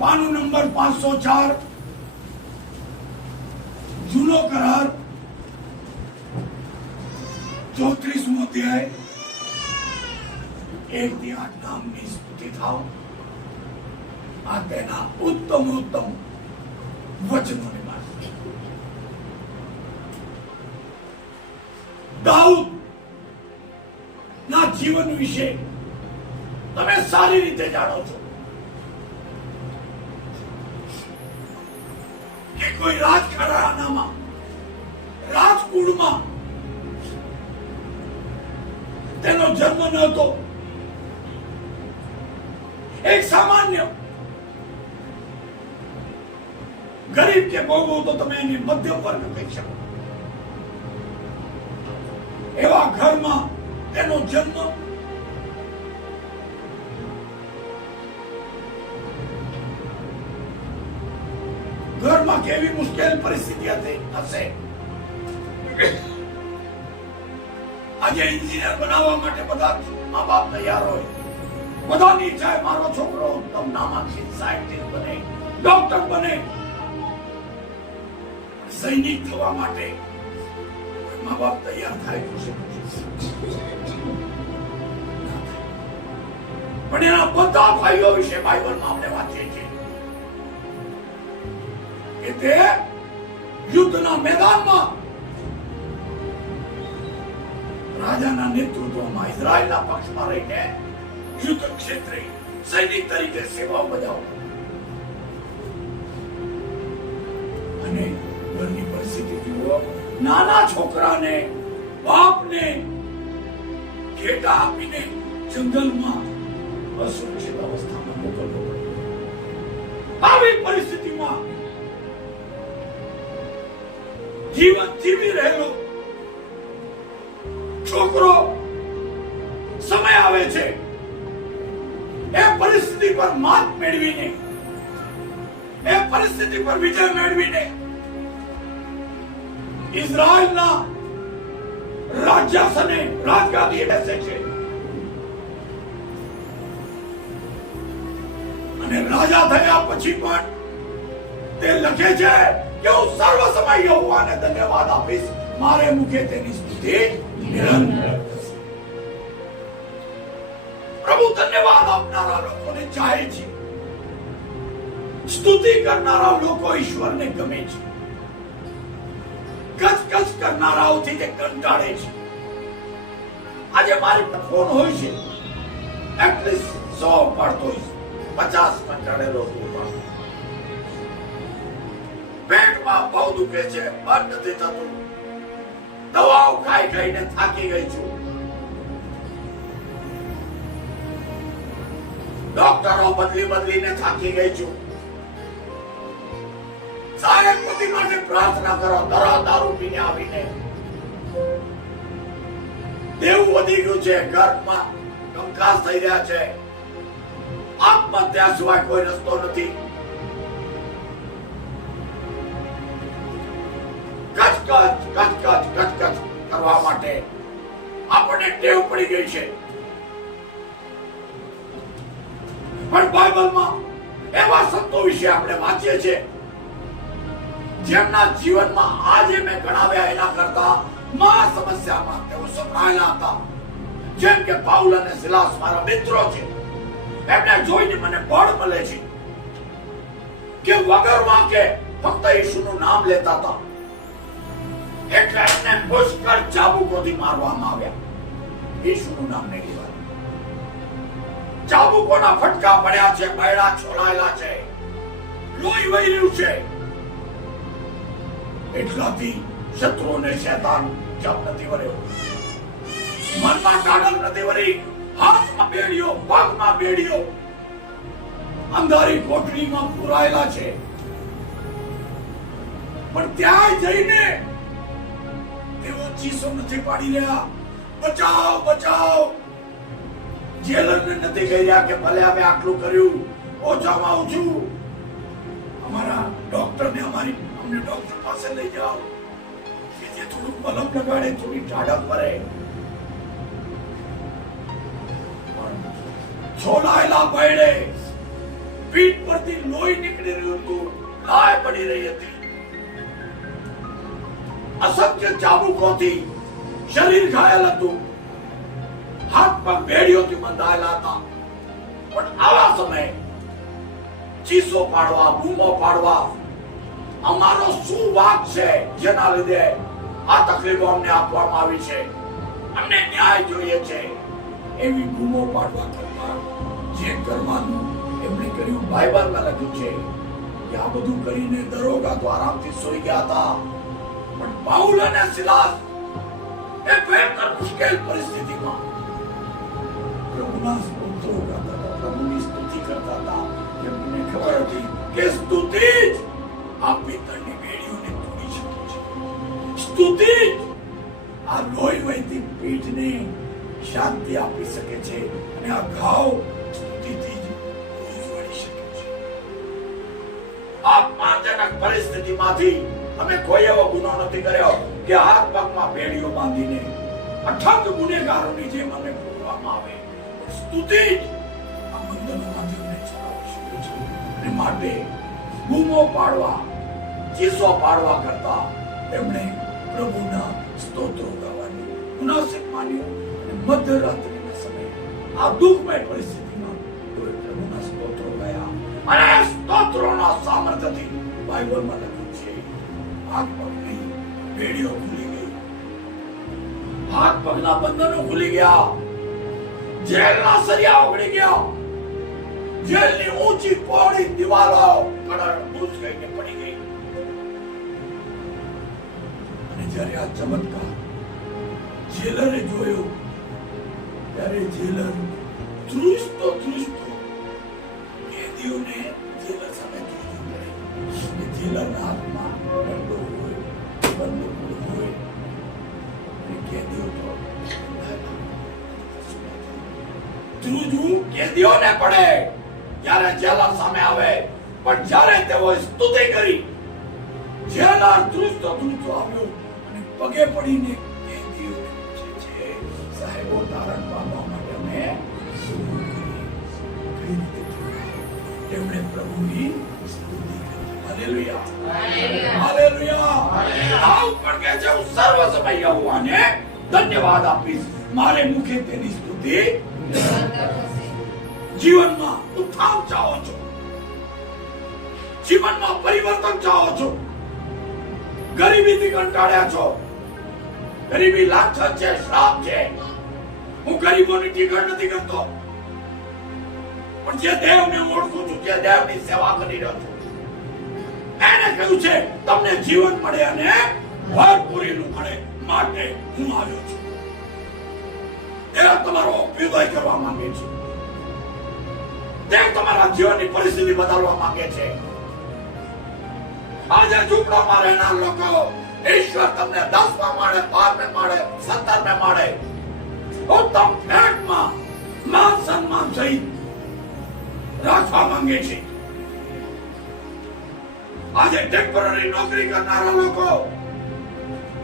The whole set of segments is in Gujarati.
પાનું નંબર 504, જૂનો કરાર 34મો અધ્યાય 1 થી 8 નામની સ્તુતિ થાવ. આ તેના ઉત્તમ વચનોની વાત. દાઉદ ના જીવન વિશે તમે સારી રીતે જાણો છો કે કોઈ રાજઘરાનામાં, રાજકુળમાં તેનો જન્મ ન હતો. એક સામાન્ય ગરીબ કે બહુ તો તમે એને મધ્યમ વર્ગ કહી શકો એવા ઘરમાં તેનો જન્મ. ઘરમાં કેવી મુશ્કેલ પરિસ્થિતિ હતી હશે. આજે એન્જિનિયર બનાવવા માટે બધા મા બાપ તૈયાર હોય. બધાની ઈચ્છા મારો છોકરો ઉત્તમ નામાંકિત સાયન્ટિસ્ટ બને, ડોક્ટર બને. સૈનિક થવા માટે મા બાપ તૈયાર થાય છે, પણ એના બધા ભાઈઓ વિશે બાઇબલમાં આપણે વાંચીએ છીએ કે તે યુદ્ધના મેદાનમાં રાજાના નેતૃત્વમાં ઇઝરાયલના પક્ષમાં રહીને યુદ્ધ ક્ષેત્રે સૈનિક તરીકે સેવા બજાવો. અને ઘરની પરિસ્થિતિ જુઓ. નાના છોકરાને બાપને ઘેટા આપીને જંગલમાં અસુરક્ષિત અવસ્થામાં મોકલવો પડે. આવી પરિસ્થિતિમાં જીવન જીવી રહેલો છોકરો સમય આવે છે એ પરિસ્થિતિ પર માત મેળવીને, એ પરિસ્થિતિ પર વિજય મેળવીને ઇઝરાયલના રાજ્યાસને રાજગાદીએ બેસે છે. અને રાજા થયા પછી પણ તે લખે છે કે હું સર્વ સમય યહોવાને ધન્યવાદ આપીશ, મારે મુખે તેની સ્તુતિ નિરંતર. પ્રભુ ધન્યવાદ આપનારા લોકોને ચાહે છે. સ્તુતિ કરનારા લોકો ઈશ્વરને ગમે છે. કચકચ કરનારાઓથી તે કંટાળે છે. આજે મારી પર ફોન હોય છે, એટલીસ્ટ 100 પડતો હોય, 50 કંટાળેલો છું. પેટમાં બહુ દુખે છે, બંધ નથી થતું. દવાઓ ખાઈ ખાઈને થાકી ગઈ છું. ડોક્ટરો બદલીને થાકી ગઈ છું. સાહેબ પતિ માટે પ્રાર્થના કરો, દારૂ પીને આવીને. દેવું વધી ગયું છે, ઘરમાં કંકાસ થઈ રહ્યા છે. આત્મહત્યા સિવાય કોઈ રસ્તો નથી. કચકચ કરવા માટે આપણને ટેવ પડી ગઈ છે. પણ બાઇબલમાં એવા સંતો વિશે આપણે વાંચીએ છીએ જેમના જીવનમાં આજે મેં ગણાવ્યા એના કરતા મહા સમસ્યામાં તેઓ સંકળાયેલા હતા. જેમ કે પાઉલ અને સિલાસ મારા મિત્રો છે. એમને જોઈને મને બળ મળે છે કે વગર વાંકે ફક્ત ઈસુનું નામ લેતા હતા. એટલે એમને પુષ્કળ ચાબુકોથી મારવામાં આવ્યા. ઈસુનું નામ નહીં લેવાય. ચાબુકોના ફટકા પડ્યા છે, બૈડા છોલાયેલા છે, લોહી વહી રહ્યું છે. એટલાથી શત્રુઓને શૈતાન જપ નથી વર્યો, મનમાં કાગળ નથી વરી, હાથમાં બેડીઓ, પગમાં બેડીઓ, અંધારી કોઠડીમાં પુરાયેલા છે. પણ ત્યાં જઈને તેઓ ચીસો નથી પાડી રહ્યા, બચાવ બચાવ. જેલરને નથી કહી રહ્યા કે ભલે અમે આટલું કર્યું, ઓછામાં ઓછું અમારા ડોક્ટરને અમને ડોક્ટર પાસે લઈ જાઓ કે જે થોડું મલમ લગાડે, થોડી ઠાડક કરે. છોલાયેલા બૈડે પીઠ પરથી લોહી નીકળી રહ્યું હતું, લાય પડી રહી હતી. અસંખ્ય ચાબુકોથી શરીર ઘાયલ હતું, હાથ પગ બેડીઓથી બંધાયેલા હતા. પણ આવા સમયે ચીસો પાડવા, બૂમો પાડવા, અમારો શું વાંક છે જેના લીધે આ તકલીફો અમને આપવામાં આવી છે, અમને ન્યાય જોઈએ છે, એવી બૂમો પાડવા કરતા જે કરવાનું એમણે કર્યું. બાઇબલમાં લખ્યું છે કે આ બધું કરીને દરોગા તો આરામથી સૂઈ ગયા હતા. પણ પાઉલ અને સિલાસ એ ભયંકર મુશ્કેલ પરિસ્થિતિમાં પ્રભુના સ્તોત્રો ગાતા હતા, પ્રભુની સ્તુતિ કરતા હતા. એમને ખબર હતી કે સ્તુતિ જ આ પિત્તળની બેડીઓને તોડી શકે છે. સ્તુતિ જ આ લોહી વહેતી પીઠને શાંતિ આપી શકે છે, અને આ ઘાવ સ્તુતિથી જ ઉજળી શકે છે. અપમાનજનક પરિસ્થિતિમાંથી અમે કોઈ એવો ગુનો નથી કર્યો કે હાથ પગમાં બેડીઓ બાંધીને અઠંગ ગુનેગારોની જેમ અમે પૂરવામાં આવે. સ્તુતિ જ આ બંધનોમાંથી અમને છોડાવી શકે છે. અને માટે બૂમો પાડવા, ચીસો પાડવા કરતા તેમણે પ્રભુના સ્તોત્રો ગાવાની મુનાસિબ માન્યું. અને મધ્યરાત્રિના સમયે આ દુઃખમય પરિસ્થિતિમાં પ્રભુના સ્તોત્રો ગાયા, અને સ્તોત્રોના સામર્થ્યથી બાઇબલમાં લખ્યું છે હાથ પગની બેડીઓ ખુલી ગઈ, હાથ પગના બંધનો ખુલી ગયા, જેલના સળિયા ઓગળી ગયા, જેલની ઊંચી પહોળી દિવાલો કડક ભૂસ ગઈને પડી ગઈ. અને જ્યારે આ ચમત્કાર જેલરે જોયો ત્યારે જેલર ધ્રુજતો કેદીઓને જેલર સામે જોવું પડે. જેલરના હાથમાં દંડો હોય, બંદૂક હોય, અને કેદીઓ તો ધ્રુજવું કેદીઓને પડે જ્યારે જેલર સામે આવે. પણ જ્યારે તેઓ સ્તુતિ કરી, જેલર ધ્રુજતો આવ્યો અને પગે પડીને કેદીઓને પૂછે છે, સાહેબો તારણ પામવા માટે અમે શું કરીએ? કઈ રીતે તેમણે પ્રભુની સ્તુતિ કરી. Hallelujah, hallelujah, hallelujah. પણ કે છે હું સર્વ સમય યહોવાને ધન્યવાદ આપીશ, મારે મુખે તેની સ્તુતિ. જીવનમાં ઉત્થાન ચાહો છો, જીવનમાં પરિવર્તન ચાહો છો, ગરીબીથી કંટાળ્યા છો, ગરીબી લાંછન છે, શ્રાપ છે, હું ગરીબોની ટીકા નથી કરતો, પણ જે દેવને ઓળખું છું, જે દેવની સેવા કરી રહ્યો છું, એને કહ્યું છે તમને જીવન મળે અને ભરપૂરીનું મળે, માટે હું આવ્યો છું. દેવ તમારો અભ્યુદય કરવા માંગે છે, દેવ તમારા જીવનની પરિસ્થિતિ બદલવા માંગે છે. આજે ઝૂંપડામાં રહેનાર લોકો, ઈશ્વર તમને 10મા માળે, 12મે માળે, 17મે માળે ઉત્તમ ફ્લેટમાં માન સન્માન સહિત રાખવા માંગે છે. આજે ટેમ્પરરી નોકરી કરનારા લોકો,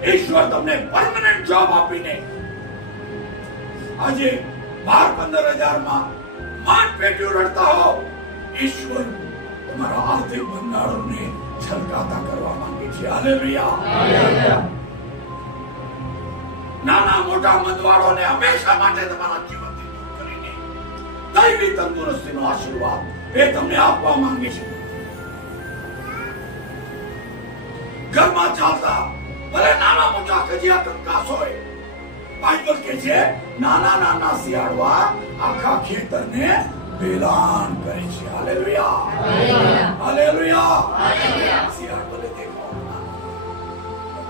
ઈશ્વર તમને પરમનન્ટ જોબ આપીને આજે 12-15 હજારમાં માન પેટીઓ રડતા હો, ઈશ્વર તમારા આર્થિક ભંડારોને છલકાતા કરવા માંગે છે. હાલેલુયા. નાના મોટા મંદવાળોને હંમેશા માટે તમારા જીવનથી દૂર કરીને દૈવી તંદુરસ્તીનો આશીર્વાદ એ તમને આપવા માંગે છે. ઘરમાં ચાલતા ભલે નાના મોટા કજિયા કંકાસ હોય, બાઇબલ કહે છે નાના શિયાળવા આખા ખેતરને વેલાણ કરે છે. Hallelujah, hallelujah. શિયાળ ભલે દેખાવમાં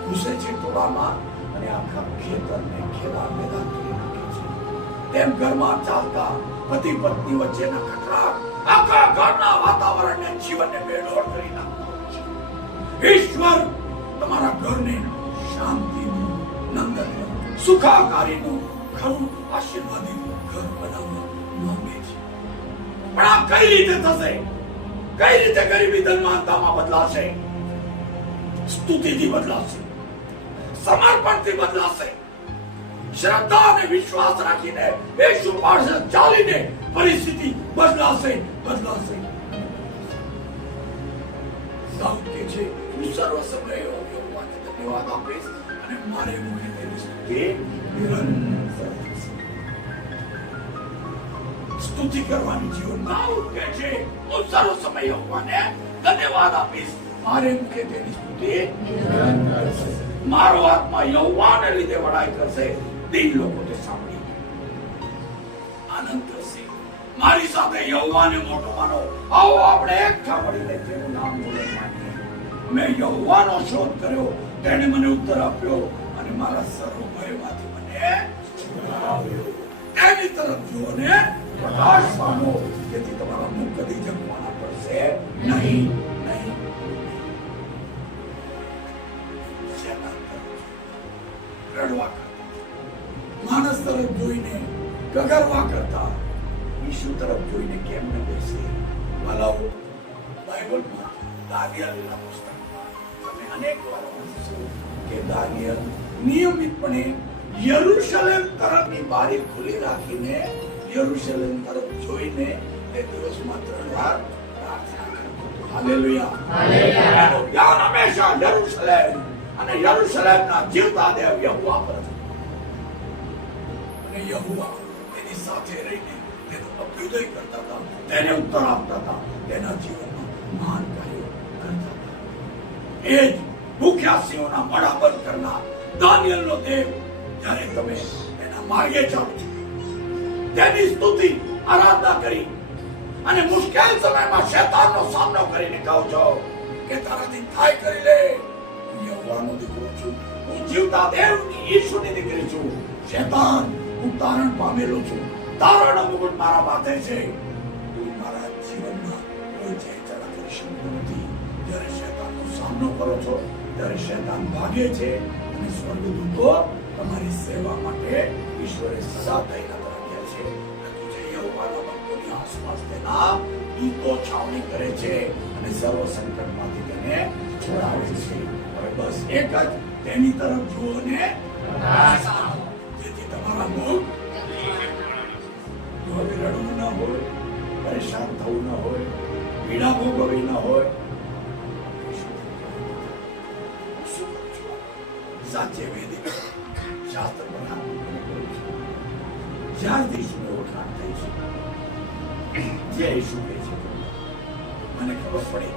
ઘૂસે છે ટોળામાં અને આખા ખેતરને ખેલા મેદાન કરી નાખે છે. તેમ ઘરમાં ચાલતા પતિ પત્ની વચ્ચેના કકળાટ આખા ઘરના વાતાવરણને, જીવનને બેડોળ કરી નાખતો છે. ઈશ્વર તમારા ઘરને શાંતિનું, નંદનનું, સુખાકારીનું, ખરું આશીર્વાદિત ઘર બનાવવા માંગે છે. પણ આ કઈ રીતે થશે? કઈ રીતે ગરીબી ધનવાનતામાં બદલાશે? સ્તુતિથી બદલાશે, સમર્પણથી બદલાશે, શ્રદ્ધા અને વિશ્વાસ રાખીને યેશુ પાસે ચાલીને પરિસ્થિતિ બદલાશે. દાઉદ કહે છે હું સર્વ સમયે યહોવાને ધન્યવાદ આપીશ અને મારે મુખે તેની સ્તુતિ નિરંતર થશે. સ્તુતિ કરવાની જીવન દાઉદ કહે છે હું સર્વ સમયે યહોવાને ધન્યવાદ આપીશ, મારે મુખે તેની સ્તુતિ નિરંતર થશે. મારો આત્મા યહોવાને લીધે વડાઈ કરશે, દિન લોકો તે સાંભળી આનંદ કરશે. મારી સાથે યહોવાને મોટો માનો. આવો આપણે એકઠા મળીને તેનું નામ બોલાવીએ. મેં યહોવાનો શોધ કર્યો, તેણે મને ઉત્તર આપ્યો અને મારા સર્વ ભયમાંથી મને છોડાવ્યો. તેની તરફ જુઓ ને પ્રકાશ પામો, જેથી તમારા મુખ કદી ઝંખવાના પડશે નહીં. રડવા કરતા, માણસ તરફ જોઈને ગગરવા કરતા, ઈશુ તરફ જોઈને કેમ ન બેસે? વાલાઓ, બાઇબલમાં દાનિયેલના પુસ્તકમાં તમે અનેક વાર વાંચશો કે દાનિયેલ નિયમિતપણે યરૂશલેમ તરફની બારી ખુલ્લી રાખીને યરૂશલેમ તરફ જોઈને તે દિવસમાં 3 વાર પ્રાર્થના કરતો હતો. Hallelujah, hallelujah. એનું ધ્યાન હંમેશા યરૂશલેમ અને યરૂશલેમના જીવતા દેવ યહોવા પર હતું. અને યહોવા તેની સાથે રહીને તેનું અભ્યુદય કરતા હતા, તેને ઉત્તર આપતા હતા, તેના જીવનમાં મહાન કાર્યો કરતા હતા. એ જ ભૂખ્યા સિંહોના મોઢા બંધ કરનાર દાનિયેલનો દેવ જ્યારે તમે એના માર્ગે ચાલો છો, તેની સ્તુતિ આરાધના કરી અને મુશ્કેલ સમયમાં શૈતાનનો સામનો કરીને કહો છો કે તારાથી થાય કરી લે, યહોવાનો દીકરો છું, હું જીવતા દેવની ઈશ્વરની દીકરી છું. શૈતાન, હું તારણ પામેલો છું, તારણનો મુકુટ મારા માથે છે, તું મારા જીવનમાં કોઈ જય ચડા કરી શકતો નથી. જ્યારે શૈતાનનો સામનો કરો છો ત્યારે શૈતાન ભાગે છે અને સ્વર્ગદૂતો તમારી સેવા માટે ઈશ્વરે સદા તૈનાત રાખ્યા છે. તુજે યહોવાના ભક્તોની આસપાસ તેના દૂતો છાવણી કરે છે અને સર્વ સંકટમાંથી તેને છોડાવે છે. બસ એક જ તેની તરફ જુઓ ને જેથી તમારા મુખ હવે રડવું ન હોય, પરેશાન થવું ન હોય, પીડા ભોગવવી ન હોય. સાચે વેદિક શાસ્ત્ર જ્યારથી ઈશુને ઓળખાણ થઈ છે, જે ઈશુ કહે છે, મને ખબર પડી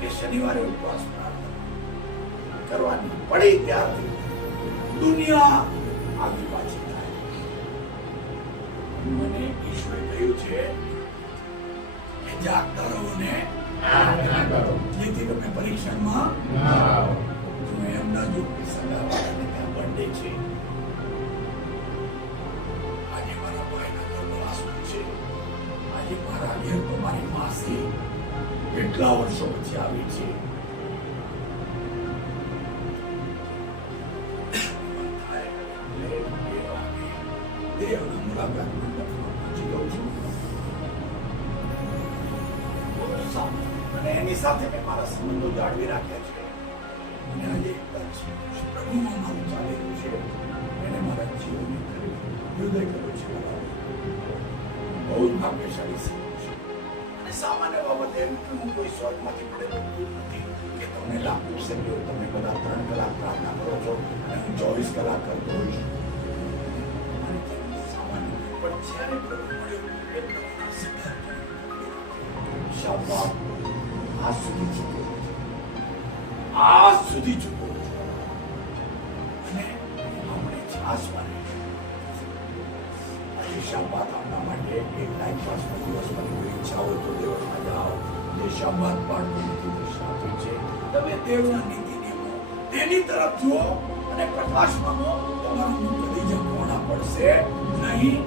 કે શનિવારે ઉપવાસ કરવાની પડી ત્યારથી દુનિયા આગી પાછી થાય. મને ઈશ્વરે કહ્યું છે કે જાગતા રહો ને જેથી તમે પરીક્ષણમાં તમે એમના જો સગાવાળાને ત્યાં બર્થડે છે, આજે મારા ભાઈના ઘરનો આસુ છે, આજે મારા ઘેર તો મારી માસી કેટલા વર્ષો પછી આવી છે. દેવની મુલાકાત પહોંચી ગયો છું અને એની સાથે મેં મારા સંબંધો જાળવી રાખ્યા છે. અને આજે પ્રભુમાં મારું ચાલી રહ્યું છે, એને મારા જીવનને હૃદય કર્યું છે. બહુ જ ભાગ્યશાળી સિંહ છે. અને સામાન્ય બાબતે હું કોઈ સ્વર્ગમાંથી પડેલો નથી કે તમને લાગતું છે કે તમે બધા 3 કલાક પ્રાર્થના કરો છો અને હું 24 કલાક કરતો હોઈશ. પણ જ્યારે પ્રભુ મળ્યો એ પ્રભુના સિદ્ધાંત શાબાશ, આજ સુધી ચૂક્યો અને આપણે છાસવાની આજે શાબાત આપણા માટે એક ટાઈમ પાસનો દિવસમાં કોઈ ઈચ્છા હોય તો દેવળમાં જાઓ. જે શાબાત પાડવાની દિશા આપી છે, તમે દેવના નીતિ નિયમો તેની તરફ જુઓ અને પ્રકાશ પામો. તમારું મુખ કદી ઝંખવાના પડશે નહીં.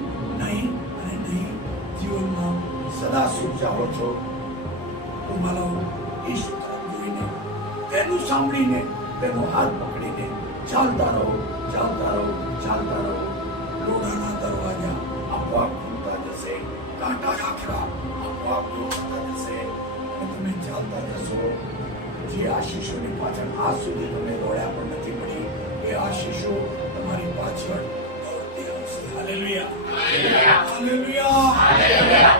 જીવનમાં સદા સુખ ચાહો છો તો માનો ઈશ્વર તરફ જોઈને, તેનું સાંભળીને, તેનો હાથ પકડીને ચાલતા રહો. લોડાના દરવાજા આપોઆપ ખુલતા જશે, કાંટા આખરા આપોઆપ ખુલતા જશે અને તમે ચાલતા જશો. જે આશીષોની પાછળ આજ સુધી તમને દોડ્યા પણ નથી પડી, એ આશીષો તમારી પાછળ દોડતી આવશે. Hallelujah, hallelujah, hallelujah.